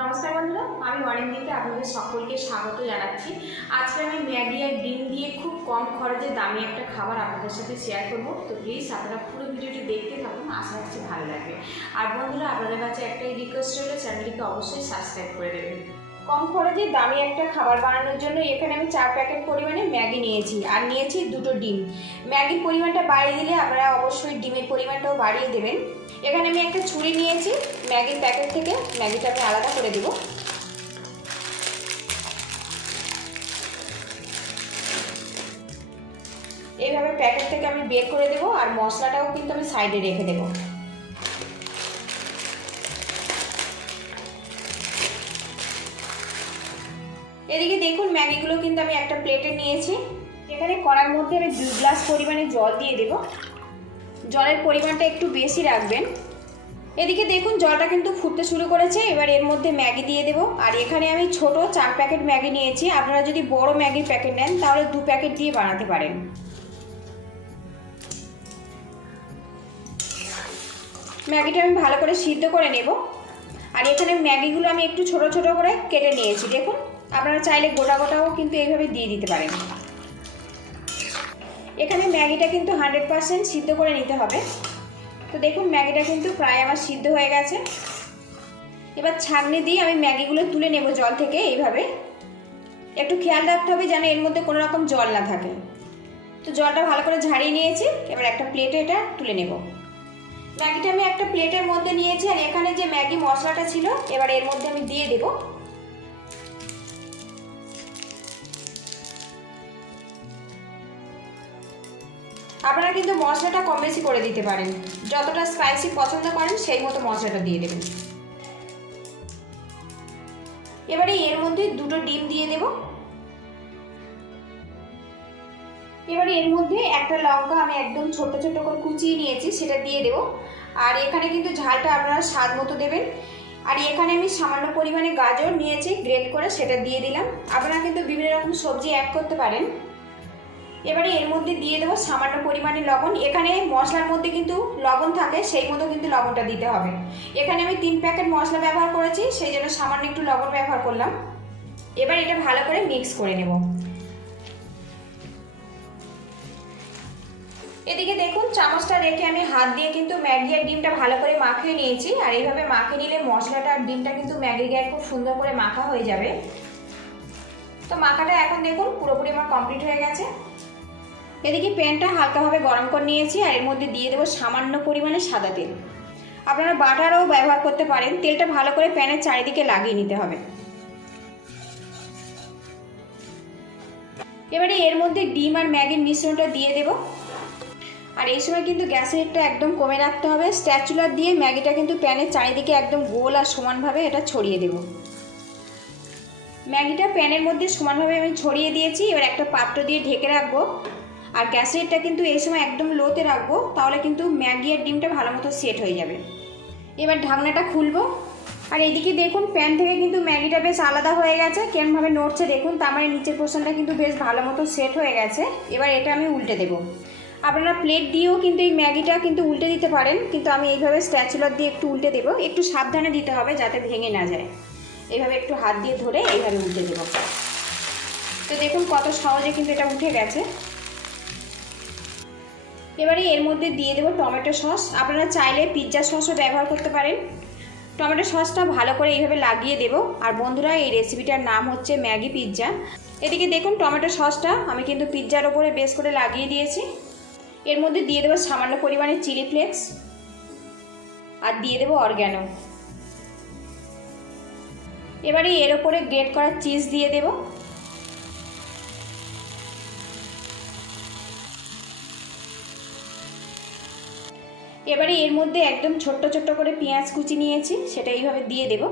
নমস্কার বন্ধুরা, আমি অরিন্দিতে আপনাদের সকলকে স্বাগত জানাচ্ছি। আজকে আমি ম্যাগি আর ডিম দিয়ে খুব কম খরচে দামি একটা খাবার আপনাদের সাথে শেয়ার করব। তো প্লিজ আপনারা পুরো ভিডিওটি দেখতে থাকুন, আশা করছি ভালো লাগবে। আর বন্ধুরা, আপনাদের কাছে একটাই রিকোয়েস্ট রইল, চ্যানেলটিকে অবশ্যই সাবস্ক্রাইব করে দেবেন। কম খরচে দামি একটা খাবার বানানোর জন্য এখানে আমি 4 প্যাকেট পরিমাণে ম্যাগি নিয়েছি আর নিয়েছি 2টো ডিম। ম্যাগির পরিমাণটা বাড়িয়ে দিলে আপনারা অবশ্যই ডিমের পরিমাণটাও বাড়িয়ে দেবেন। এখানে আমি একটা ছুরি নিয়েছি, ম্যাগির প্যাকেট থেকে ম্যাগিটা আমি আলাদা করে দেব। এইভাবে প্যাকেট থেকে আমি বের করে দেব আর মশলাটাও কিন্তু আমি সাইডে রেখে দেব। এদিকে দেখুন ম্যাগিগুলো কিন্তু আমি একটা প্লেটে নিয়েছি। এখানে কড়ার মধ্যে আমি 2 গ্লাস পরিমাণে জল দিয়ে দেব। জলের পরিমাণটা একটু বেশি রাখবেন। এদিকে দেখুন জলটা কিন্তু ফুটতে শুরু করেছে। এবার এর মধ্যে ম্যাগি দিয়ে দেব। আর এখানে আমি ছোট 4 প্যাকেট ম্যাগি নিয়েছি। আপনারা যদি বড় ম্যাগির প্যাকেট নেন তাহলে 2 প্যাকেট দিয়ে বানাতে পারেন। ম্যাগিটা আমি ভালো করে সিদ্ধ করে নেব। আর এখানে ম্যাগিগুলো আমি একটু ছোট ছোট করে কেটে নিয়েছি। দেখুন, আপনারা চাইলে গোটা গোটাও কিন্তু এইভাবে দিয়ে দিতে পারেন। এখানে ম্যাগিটা কিন্তু 100% সিদ্ধ করে নিতে হবে। তো দেখুন ম্যাগিটা কিন্তু প্রায় আমার সিদ্ধ হয়ে গেছে। এবার ছাঁকনি দিয়ে আমি ম্যাগিগুলো তুলে নেব জল থেকে। এইভাবে একটু খেয়াল রাখতে হবে যেন এর মধ্যে কোনো রকম জল না থাকে। তো জলটা ভালো করে ঝাড়িয়ে নিয়েছি। এবার একটা প্লেটে এটা তুলে নেব। ম্যাগিটা আমি একটা প্লেটের মধ্যে নিয়েছি আর এখানে যে ম্যাগি মশলাটা ছিল এবার এর মধ্যে আমি দিয়ে দেব। আপনারা কিন্তু মশলাটা কম বেশি করে দিতে পারেন, যতটা স্পাইসি পছন্দ করেন সেই মতো মশলাটা দিয়ে দেবেন। এবারে এর মধ্যে 2টো ডিম দিয়ে দেব। এবারে এর মধ্যে একটা লঙ্কা আমি একদম ছোট ছোট করে কুচিয়ে নিয়েছি, সেটা দিয়ে দেব। আর এখানে কিন্তু ঝালটা আপনারা স্বাদ মতো দেবেন। আর এখানে আমি সামান্য পরিমাণে গাজর নিয়েছি গ্রেট করে, সেটা দিয়ে দিলাম। আপনারা কিন্তু বিভিন্ন রকম সবজি অ্যাড করতে পারেন। এবারে এর মধ্যে দিয়ে দেবো সামান্য পরিমাণে লবণ। এখানে মশলার মধ্যে কিন্তু লবণ থাকে, সেই মতো কিন্তু লবণটা দিতে হবে। এখানে আমি 3 প্যাকেট মশলা ব্যবহার করেছি, সেই জন্য সামান্য একটু লবণ ব্যবহার করলাম। এবার এটা ভালো করে মিক্স করে নেব। এদিকে দেখুন চামচটা রেখে আমি হাত দিয়ে কিন্তু ম্যাগি আর ডিমটা ভালো করে মাখিয়ে নিয়েছি। আর এইভাবে মাখিয়ে নিলে মশলাটা আর ডিমটা কিন্তু ম্যাগির গায়ে খুব সুন্দর করে মাখা হয়ে যাবে। তো মাখাটা এখন দেখুন পুরোপুরি আমার কমপ্লিট হয়ে গেছে। এদিকে প্যানটা হালকাভাবে গরম করে নিয়েছি আর এর মধ্যে দিয়ে দেবো সামান্য পরিমাণে সাদা তেল। আপনারা বাটারও ব্যবহার করতে পারেন। তেলটা ভালো করে প্যানের চারিদিকে লাগিয়ে নিতে হবে। এবারে এর মধ্যে ডিম আর ম্যাগির মিশ্রণটা দিয়ে দেব। আর এই সময় কিন্তু গ্যাসের হিটটা একদম কমে রাখতে হবে। স্প্যাচুলা দিয়ে ম্যাগিটা কিন্তু প্যানের চারিদিকে একদম গোল আর সমানভাবে এটা ছড়িয়ে দেব। ম্যাগিটা প্যানের মধ্যে সমানভাবে আমি ছড়িয়ে দিয়েছি। এবার একটা পাত্র দিয়ে ঢেকে রাখবো। আর গ্যাসের হিটটা কিন্তু এই সময় একদম লোতে রাখবো, তাহলে কিন্তু ম্যাগি আর ডিমটা ভালো মতো সেট হয়ে যাবে। এবার ঢাকনাটা খুলবো। আর এইদিকে দেখুন প্যান থেকে কিন্তু ম্যাগিটা বেশ আলাদা হয়ে গেছে। কেমনভাবে নড়ছে দেখুন, তার মানে নিচের পোর্শনটা কিন্তু বেশ ভালো মতো সেট হয়ে গেছে। এবার এটা আমি উল্টে দেবো। আপনারা প্লেট দিয়েও কিন্তু এই ম্যাগিটা কিন্তু উল্টে দিতে পারেন, কিন্তু আমি এইভাবে স্প্যাচুলা দিয়ে একটু উল্টে দেবো। একটু সাবধানে দিতে হবে যাতে ভেঙে না যায়। এইভাবে একটু হাত দিয়ে ধরে এইভাবে উল্টে দেবো। তো দেখুন কত সহজে কিন্তু এটা উঠে গেছে। এবারে এর মধ্যে দিয়ে দেবো টমেটো সস। আপনারা চাইলে পিৎজা সসও ব্যবহার করতে পারেন। টমেটো সসটা ভালো করে এইভাবে লাগিয়ে দেব। আর বন্ধুরা, এই রেসিপিটার নাম হচ্ছে ম্যাগি পিৎজা। এদিকে দেখুন টমেটো সসটা আমি কিন্তু পিৎজার ওপরে বেশ করে লাগিয়ে দিয়েছি। এর মধ্যে দিয়ে দেবো সামান্য পরিমাণে চিলি ফ্লেক্স আর দিয়ে দেবো অরগ্যানো। এবারে এর ওপরে গ্রেট করা চিজ দিয়ে দেব। এবারে এর মধ্যে একদম ছোট্ট ছোট্ট করে পেঁয়াজ কুচি নিয়েছি, সেটা এইভাবে দিয়ে দেব।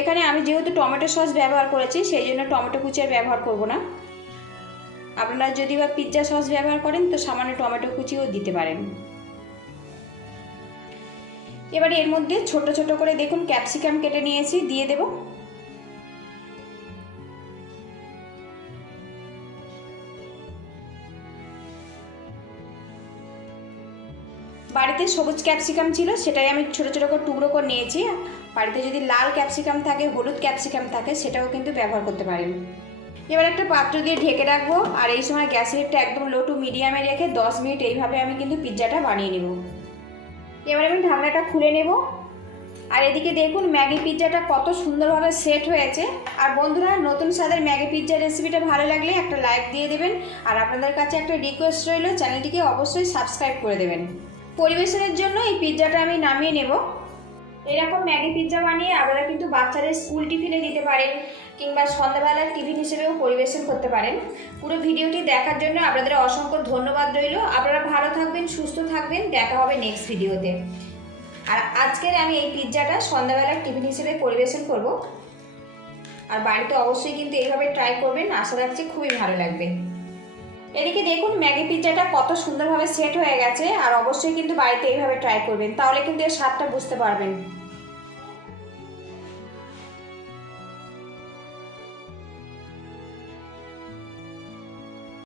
এখানে আমি যেহেতু টমেটো সস ব্যবহার করেছি, সেই জন্য টমেটো কুচি আর ব্যবহার করব না। আপনারা যদি বা পিৎজা সস ব্যবহার করেন তো সামান্য টমেটো কুচিও দিতে পারেন। এবারে এর মধ্যে ছোট ছোট করে দেখুন ক্যাপসিকাম কেটে নিয়েছি, দিয়ে দেব। বাড়িতে বাড়িতে সবুজ ক্যাপসিকাম ছিল, সেটাই আমি ছোটো ছোটো করে টুকরো করে নিয়েছি। বাড়িতে যদি লাল ক্যাপসিকাম থাকে, হলুদ ক্যাপসিকাম থাকে, সেটাও কিন্তু ব্যবহার করতে পারেন। এবার একটা পাত্র দিয়ে ঢেকে রাখবো, আর এই সময় গ্যাসের হিটটা একদম লো টু মিডিয়ামে রেখে 10 মিনিট এইভাবে আমি কিন্তু পিৎজাটা বানিয়ে নেব। এবার আমি ঢাকনাটা খুলে নেব। আর এদিকে দেখুন ম্যাগি পিৎজাটা কত সুন্দরভাবে সেট হয়েছে। আর বন্ধুরা, নতুন স্বাদের ম্যাগি পিৎজা রেসিপিটা ভালো লাগলে একটা লাইক দিয়ে দেবেন। আর আপনাদের কাছে একটা রিকোয়েস্ট রইল, চ্যানেলটিকে অবশ্যই সাবস্ক্রাইব করে দেবেন। পরিবেশনের জন্য এই পিৎজাটা আমি নামিয়ে নেব। এরকম ম্যাগি পিৎজা বানিয়ে আপনারা কিন্তু বাচ্চাদের স্কুল টিফিনে দিতে পারেন, কিংবা সন্ধ্যাবেলার টিফিন হিসেবেও পরিবেশন করতে পারেন। পুরো ভিডিওটি দেখার জন্য আপনাদের অসংখ্য ধন্যবাদ রইল। আপনারা ভালো থাকবেন, সুস্থ থাকবেন, দেখা হবে নেক্সট ভিডিওতে। আর আজকের আমি এই পিৎজাটা সন্ধ্যাবেলার টিফিন হিসেবে পরিবেশন করব। আর বাড়িতে অবশ্যই কিন্তু এইভাবে ট্রাই করবেন, আশা রাখছি খুবই ভালো লাগবে। এদিকে দেখুন ম্যাগি পিৎজাটা কত সুন্দরভাবে সেট হয়ে গেছে। আর অবশ্যই কিন্তু বাড়িতে এইভাবে ট্রাই করবেন, তাহলে কিন্তু এর স্বাদটা বুঝতে পারবেন।